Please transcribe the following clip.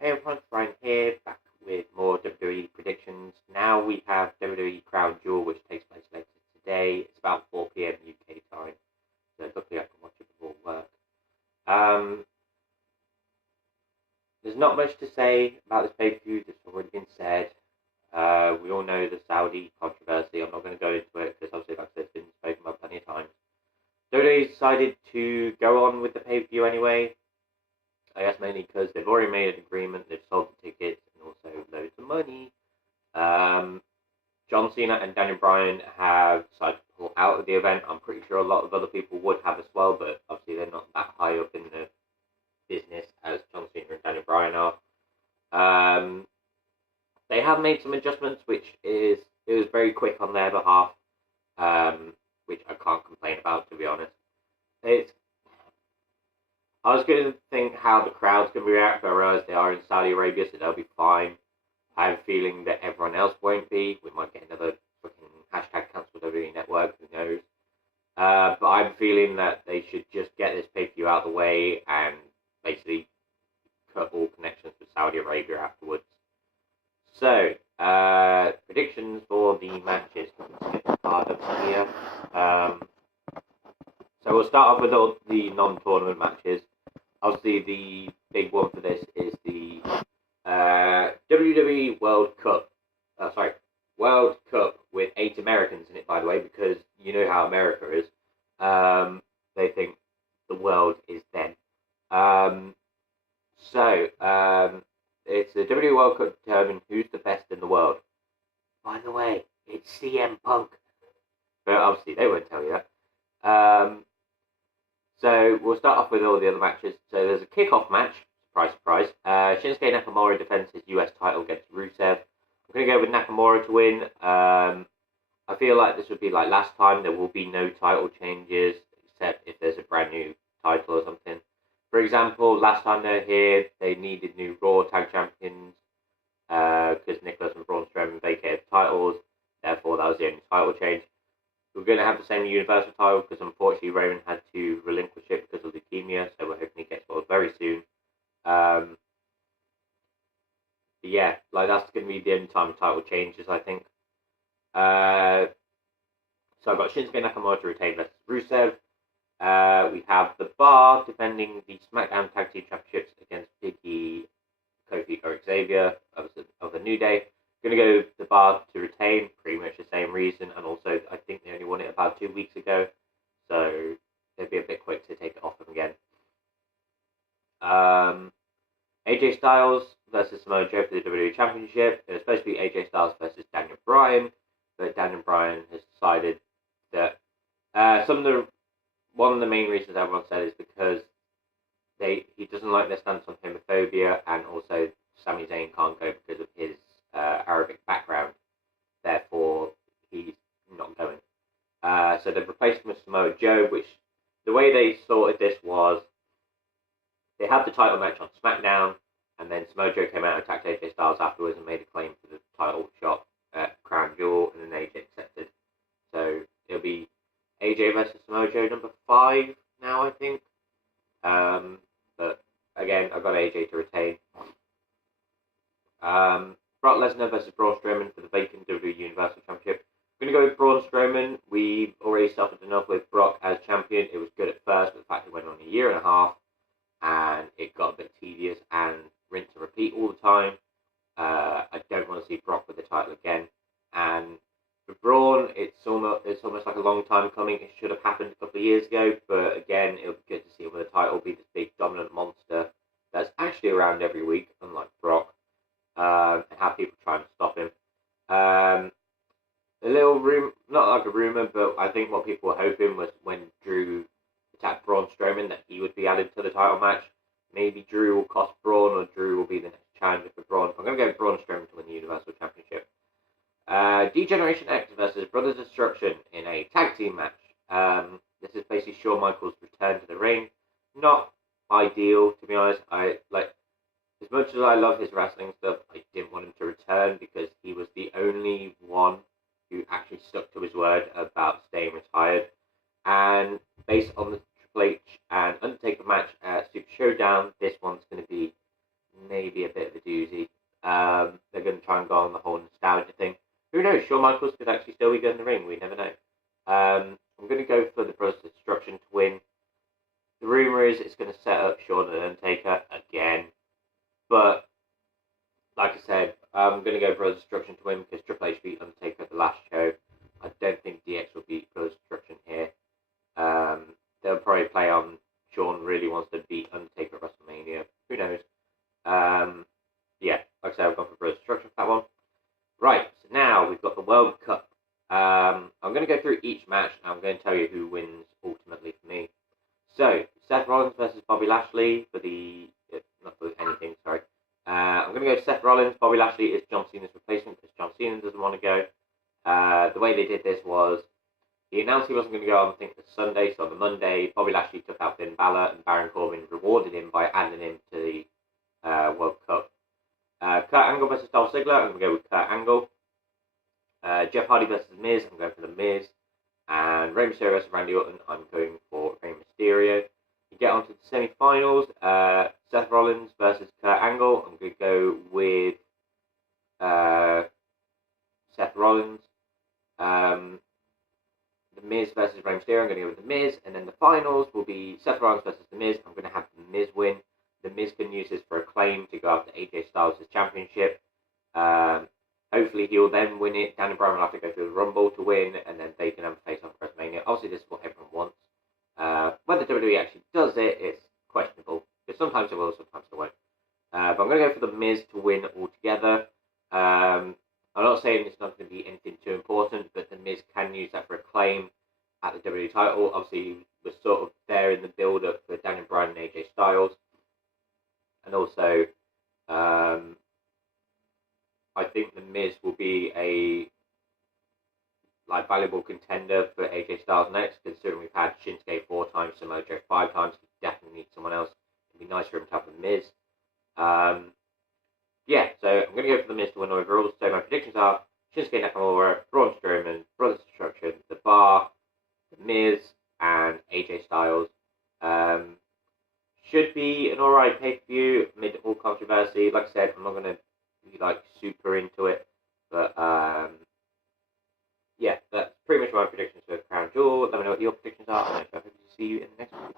Hey everyone, Brian here, back with more WWE predictions. Now we have WWE Crown Jewel, which takes place later today. It's about 4 p.m. UK time, so luckily I can watch it before work. Um, there's not much to say about this pay-per-view that's already been said. We all know the Saudi controversy. I'm not going to go into it because obviously, like I said, it's been spoken about plenty of times. WWE decided to go on with the pay-per-view anyway. I guess mainly because they've already made an agreement, they've sold the tickets, and also loads of money. John Cena and Daniel Bryan have decided to pull out of the event. I'm pretty sure a lot of other people would have as well, but obviously they're not that high up in the business as John Cena and Daniel Bryan are. They have made some adjustments, which it was very quick on their behalf, which I can't complain about, to be honest. I was going to think how the crowd's going to react, but I realise they are in Saudi Arabia, so they'll be fine. I have a feeling that everyone else won't be. We might get another fucking hashtag cancel WWE Network, who knows. But I'm feeling that they should just get this pay-per-view out of the way and basically cut all connections with Saudi Arabia afterwards. So, predictions for the matches. Let's get the card up here. So we'll start off with all the non-tournament matches. Obviously, the big one for this is the WWE World Cup. World Cup with 8 Americans in it, by the way, because you know how America is. They think the world is them. It's the WWE World Cup to determine who's the best in the world. By the way, it's CM Punk. But obviously, they won't tell you that. So we'll start off with all the other matches. So there's a kickoff match. Surprise, surprise. Shinsuke Nakamura defends his US title against Rusev. I'm going to go with Nakamura to win. I feel like this would be like last time. There will be no title changes, except if there's a brand new title or something. For example, last time they were here, they needed new Raw Tag Champions because Nicholas and Braun Strowman vacated the titles. Therefore, that was the only title change. We're going to have the same Universal title because unfortunately Roman had to relinquish it because of leukemia, so we're hoping he gets well very soon. But yeah, like that's going to be the only time the title changes, I think. So I've got Shinsuke Nakamura to retain versus Rusev. We have The Bar defending the SmackDown Tag Team Championships against Big E, Kofi, or Xavier of the New Day. Going to go The Bar to retain, pretty much the same reason, and also I think they only won it about 2 weeks ago, so they'd be a bit quick to take it off them again. AJ Styles versus Samoa Joe for the WWE Championship. It was supposed to be AJ Styles versus Daniel Bryan, but Daniel Bryan has decided that one of the main reasons everyone said is because he doesn't like their stance on homophobia, and also Sami Zayn can't go because of his Arabic background. Therefore, he's not going. So they've replaced him with Samoa Joe, which the way they sorted this was they had the title match on SmackDown, and then Samoa Joe came out and attacked AJ Styles afterwards and made a claim for the title shot at Crown Jewel, and then AJ accepted. So it'll be AJ versus Samoa Joe number 5 now, I think. But again, I've got AJ to retain. Brock Lesnar versus Braun Strowman for the vacant WWE Universal Championship. I'm going to go with Braun Strowman. We've already suffered enough with Brock as champion. It was good at first, but the fact it went on a year and a half, and it got a bit tedious and rinse and repeat all the time. I don't want to see Brock with the title again. And for Braun, it's almost like a long time coming. It should have happened a couple of years ago, but again, it'll be good to see him with the title be this big dominant monster that's actually around every week, unlike Brock. And have people trying to stop him. A little not like a rumor, but I think what people were hoping was when Drew attacked Braun Strowman that he would be added to the title match. Maybe Drew will cost Braun, or Drew will be the next challenger for Braun. I'm going to go with Braun Strowman to win the Universal Championship. D-Generation X versus Brothers Destruction in a tag team match. This is basically Shawn Michaels' return to the ring. Not ideal, to be honest. As much as I love his wrestling stuff, I didn't want him to return because he was the only one who actually stuck to his word about staying retired. And based on the Triple H and Undertaker match at Super Showdown, this one's going to be maybe a bit of a doozy. They're going to try and go on the whole nostalgia thing. Who knows? Shawn Michaels could actually still be good in the ring. We never know. I'm going to go for the Brothers of Destruction to win. The rumour is it's going to set up Shawn and Undertaker again. But, like I said, I'm going to go Brothers of Destruction to win because Triple H beat Undertaker at the last show. I don't think DX will beat Brothers of Destruction here. They'll probably play on Shawn really wants to beat Undertaker at WrestleMania. Who knows? Yeah, like I said, I've gone for Brothers of Destruction for that one. Right, so now we've got the World Cup. I'm going to go through each match and I'm going to tell you who wins ultimately for me. So, Seth Rollins versus Bobby Lashley for the... not for anything, sorry. I'm going to go Seth Rollins. Bobby Lashley is John Cena's replacement because John Cena doesn't want to go. The way they did this was he announced he wasn't going to go on, I think, the Sunday. So on the Monday, Bobby Lashley took out Finn Balor and Baron Corbin rewarded him by adding him to the World Cup. Kurt Angle versus Dolph Ziggler. I'm going to go with Kurt Angle. Jeff Hardy versus Miz. I'm going for the Miz. And Rey Mysterio versus Randy Orton. I'm going for Rey Mysterio. You get on to the semi-finals. Seth Rollins versus Kurt Angle. I'm going to go with Seth Rollins. The Miz versus Rey Mysterio. I'm going to go with the Miz. And then the finals will be Seth Rollins versus the Miz. I'm going to have the Miz win. The Miz can use this for a claim to go after AJ Styles' championship. Hopefully he'll then win it. Dan and Bryan will have to go through the Rumble to win, and then they can have a face-off at WrestleMania. Obviously, this is what everyone wants. Whether WWE actually does it, it's questionable. Because sometimes it will, sometimes it won't. But I'm going to go for the Miz to win altogether. I'm not saying it's not going to be anything too important, but the Miz can use that for a claim at the WWE title. Obviously, he was sort of there in the build-up for Dan and Bryan and AJ Styles. And also, I think the Miz will be a valuable contender for AJ Styles next, considering we've had Shinsuke 4 times, Samoa Joe 5 times. We definitely need someone else. It'd be nice for him to have the Miz. Yeah, so I'm going to go for the Miz to win overall. So my predictions are Shinsuke Nakamura, Braun Strowman, Brothers Destruction, The Bar, the Miz, and AJ Styles. Should be an alright pay-per-view amid all controversy. Like I said, I'm not going to be super into it, but yeah, that's pretty much my predictions for Crown Jewel. Let me know what your predictions are, and I hope to see you in the next one.